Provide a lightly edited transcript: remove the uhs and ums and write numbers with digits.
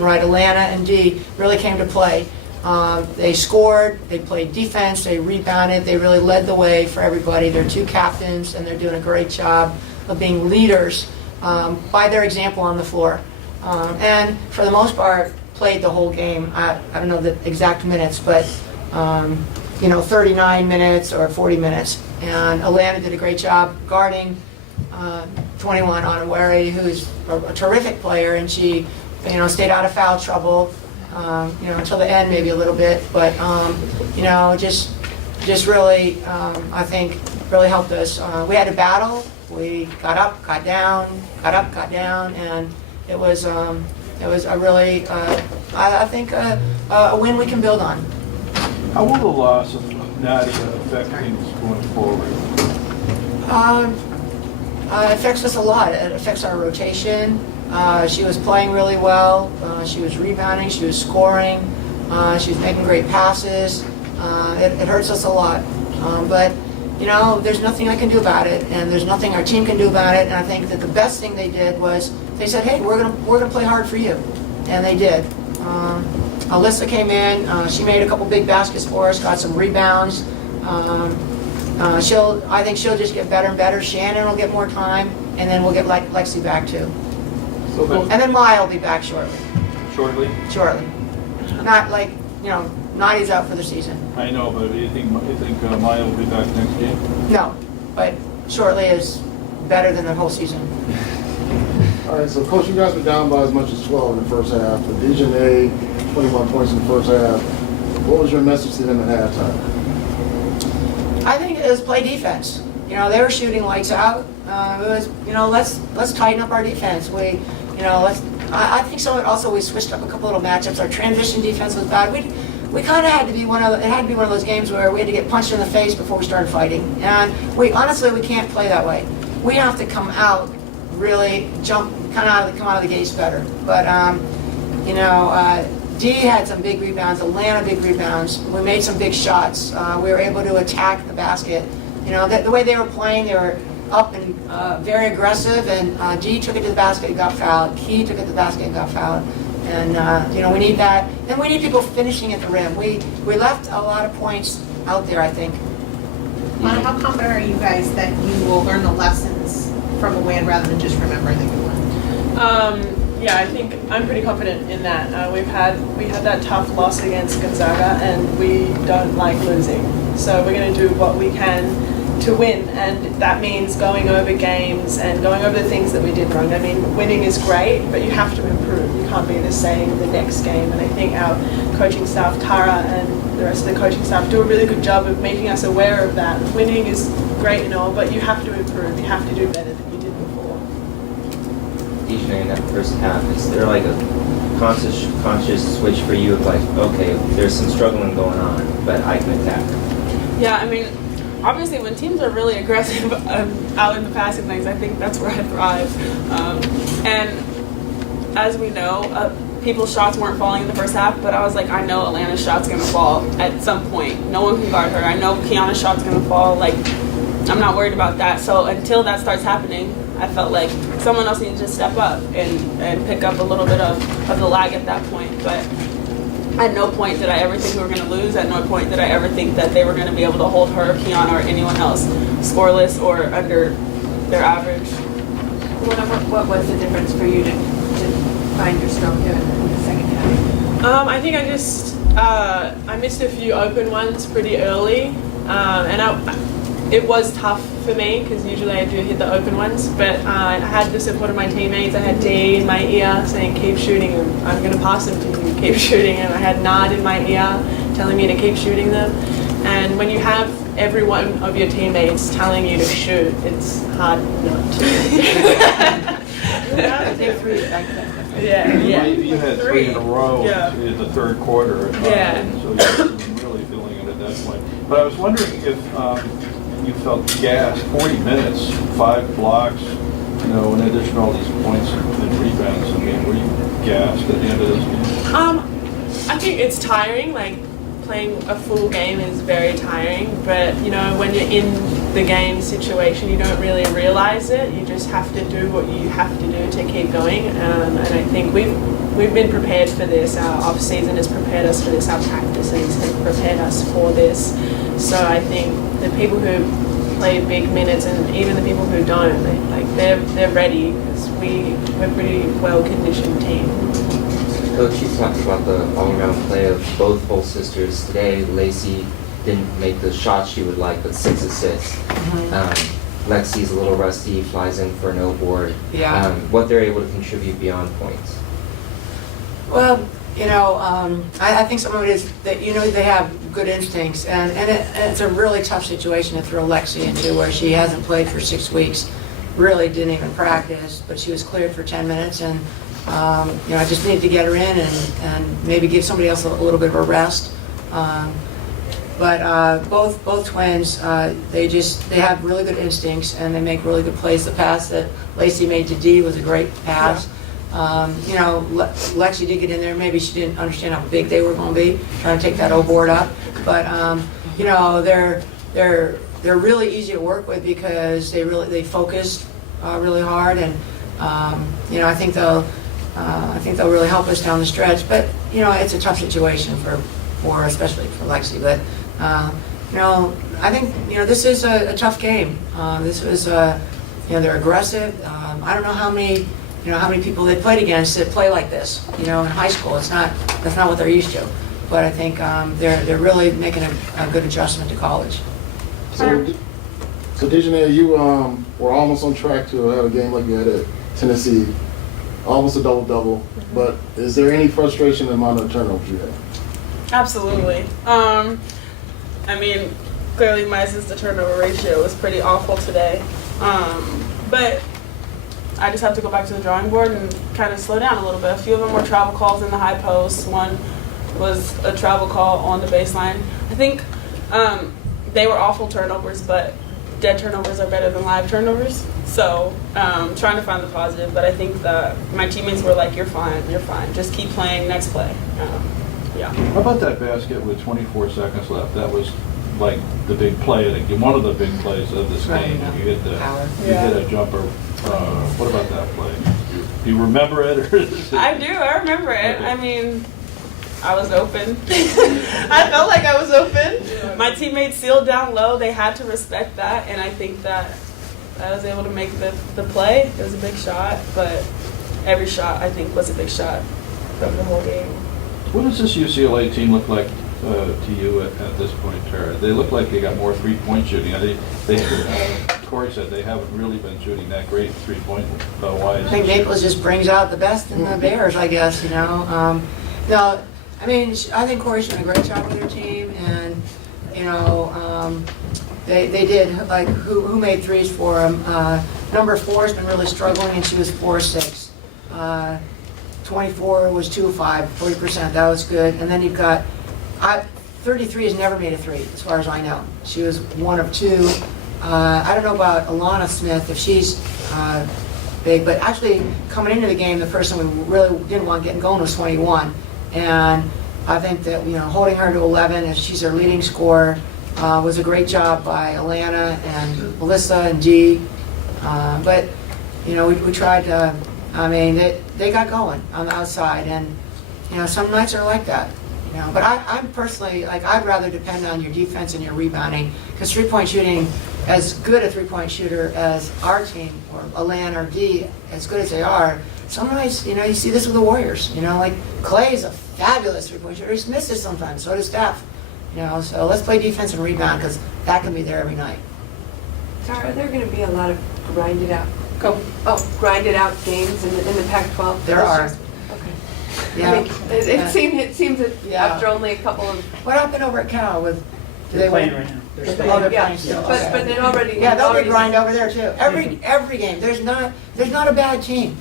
Right, Atlanta and Dee really came to play. They scored, they played defense, they rebounded, they really led the way for everybody. They're two captains, and they're doing a great job of being leaders by their example on the floor. And for the most part, played the whole game. I don't know the exact minutes, but 39 minutes or 40 minutes. And Atlanta did a great job guarding 21 Onawere, who's a terrific player, and she stayed out of foul trouble, until the end maybe a little bit, but just really, I think, really helped us. We had a battle. We got up, got down, got up, got down, and it was a really, I think, a win we can build on. How will the loss of Nadia affect things going forward? It affects us a lot. It affects our rotation. She was playing really well. She was rebounding. She was scoring. She was making great passes. It hurts us a lot. But there's nothing I can do about it, and there's nothing our team can do about it. And I think that the best thing they did was they said, "Hey, we're gonna play hard for you," and they did. Alyssa came in. She made a couple big baskets for us. Got some rebounds. I think she'll just get better and better. Shannon will get more time, and then we'll get Lexi back too. And then Maya will be back shortly. Shortly? Shortly. Not like, Nadia's out for the season. I know, but do you think Maya will be back next game? No, but shortly is better than the whole season. All right, so Coach, you guys were down by as much as 12 in the first half. The Dijonay, 21 points in the first half. What was your message to them at halftime? I think it was play defense. They were shooting lights out. It was, let's tighten up our defense. I think some of it also, we switched up a couple little matchups. Our transition defense was bad. We kind of had to be one of those games where we had to get punched in the face before we started fighting. And we can't play that way. We have to come out, really come out of the gates better. But Dee had some big rebounds. Atlanta big rebounds. We made some big shots. We were able to attack the basket. The way they were playing, they were up and very aggressive, and Dee took it to the basket and got fouled. Key took it to the basket and got fouled. And, we need that. And we need people finishing at the rim. We left a lot of points out there, I think. Lana, how confident are you guys that you will learn the lessons from a win rather than just remembering the good one? Yeah, I think I'm pretty confident in that. We had that tough loss against Gonzaga, and we don't like losing. So we're going to do what we can to win, and that means going over games and going over the things that we did wrong. I mean, winning is great, but you have to improve. You can't be the same the next game. And I think our coaching staff, Tara and the rest of the coaching staff, do a really good job of making us aware of that. Winning is great and all, but you have to improve. You have to do better than you did before. Dijon, in that first half, is there like a conscious switch for you of like, okay, there's some struggling going on, but I can attack? Yeah, I mean, obviously when teams are really aggressive out in the passing lanes, I think that's where I thrive. And as we know, people's shots weren't falling in the first half, but I was like, I know Atlanta's shot's going to fall at some point. No one can guard her. I know Kiana's shot's going to fall. Like, I'm not worried about that. So until that starts happening, I felt like someone else needed to step up and pick up a little bit of the lag at that point. But at no point did I ever think we were going to lose. At no point did I ever think that they were going to be able to hold her, Kiana, or anyone else scoreless or under their average. What was the difference for you to find your stroke in the second half? I think I missed a few open ones pretty early, and it was tough for me because usually I do hit the open ones, but I had the support of my teammates. I had Dee in my ear saying, keep shooting them, I'm going to pass them to you, keep shooting, and I had Nad in my ear telling me to keep shooting them. And when you have every one of your teammates telling you to shoot, it's hard not to. Yeah. You had three in a row in the third quarter, so you were really feeling it at that point. But I was wondering if you felt gassed. 40 minutes, 5 blocks, in addition to all these points and rebounds. I mean, were you gassed at the end of this game? I think it's tiring. Like, playing a full game is very tiring, but when you're in the game situation, you don't really realize it. You just have to do what you have to do to keep going, and I think we've we've been prepared for this. Our off season has prepared us for this. Our practices have prepared us for this. So I think the people who play big minutes and even the people who don't, they're ready because we're a pretty well conditioned team. Coach, you talked about the all-around play of both Bull sisters today. Lacey didn't make the shots she would like, but 6 assists. Lexi's a little rusty, flies in for no board. Yeah. What they're able to contribute beyond points. Well, I think some of it is that, they have good instincts, and it's a really tough situation to throw Lexi into where she hasn't played for 6 weeks, really didn't even practice, but she was cleared for 10 minutes, and, I just needed to get her in and maybe give somebody else a little bit of a rest. But both twins, they have really good instincts and they make really good plays. The pass that Lacey made to Dee was a great pass. Lexi did get in there. Maybe she didn't understand how big they were going to be, trying to take that old board up. But they're really easy to work with because they focus really hard, and I think they'll really help us down the stretch. But it's a tough situation for especially for Lexi. But I think this is a tough game. This was they're aggressive. I don't know how many people they played against that play like this. In high school, that's not what they're used to. But I think they're really making a good adjustment to college. So Dejanay, you were almost on track to have a game like you had at Tennessee, almost a double-double. But is there any frustration in the amount of turnovers you had? Absolutely. Clearly my assist-to-turnover ratio was pretty awful today. But I just have to go back to the drawing board and kind of slow down a little bit. A few of them were travel calls in the high post. One was a travel call on the baseline. I think they were awful turnovers, but dead turnovers are better than live turnovers. So trying to find the positive, but I think that my teammates were like, you're fine, just keep playing, next play. Yeah. How about that basket with 24 seconds left? That was like the big play, one of the big plays of this game. You hit a jumper. What about that play? Do you remember it? I do. I remember it. Okay. I was open. I felt like I was open. My teammates sealed down low. They had to respect that, and I think that I was able to make the play. It was a big shot, but every shot, I think, was a big shot from the whole game. What does this UCLA team look like to you at this point, Tara? They look like they got more three-point shooting. Corey said they haven't really been shooting that great three-point wise. I think Naples just brings out the best in the Bears, I guess. I think Corey's doing a great job with their team, and they did, like, who made threes for them. Number 4 has been really struggling, and she was 4-6. 24 was 2 of 5, 40%. That was good. And then you've got 33 has never made a 3, as far as I know. She was 1 of 2. I don't know about Alana Smith, if she's big, but actually coming into the game, the person we really didn't want getting going was 21. And I think that, holding her to 11, if she's our leading scorer, was a great job by Alana and Melissa and Dee. But, we tried to, they got going on the outside, and, some nights are like that. But I'm personally, I'd rather depend on your defense and your rebounding, because three-point shooting, as good a three-point shooter as our team, or Alana or Dee, as good as they are, sometimes, you see this with the Warriors. Clay is a fabulous three-point shooter. He misses sometimes, so does Steph. So let's play defense and rebound, because that can be there every night. Tara, are there going to be a lot of grinded out games in the Pac-12? There are. Okay. Yeah. It seems that Yeah. after only a couple of. What happened over at Cal with? Do they playing win? right now. They're playing Yeah, still. but then already. Yeah, they'll already be grind over there too. Every game. There's not a bad team.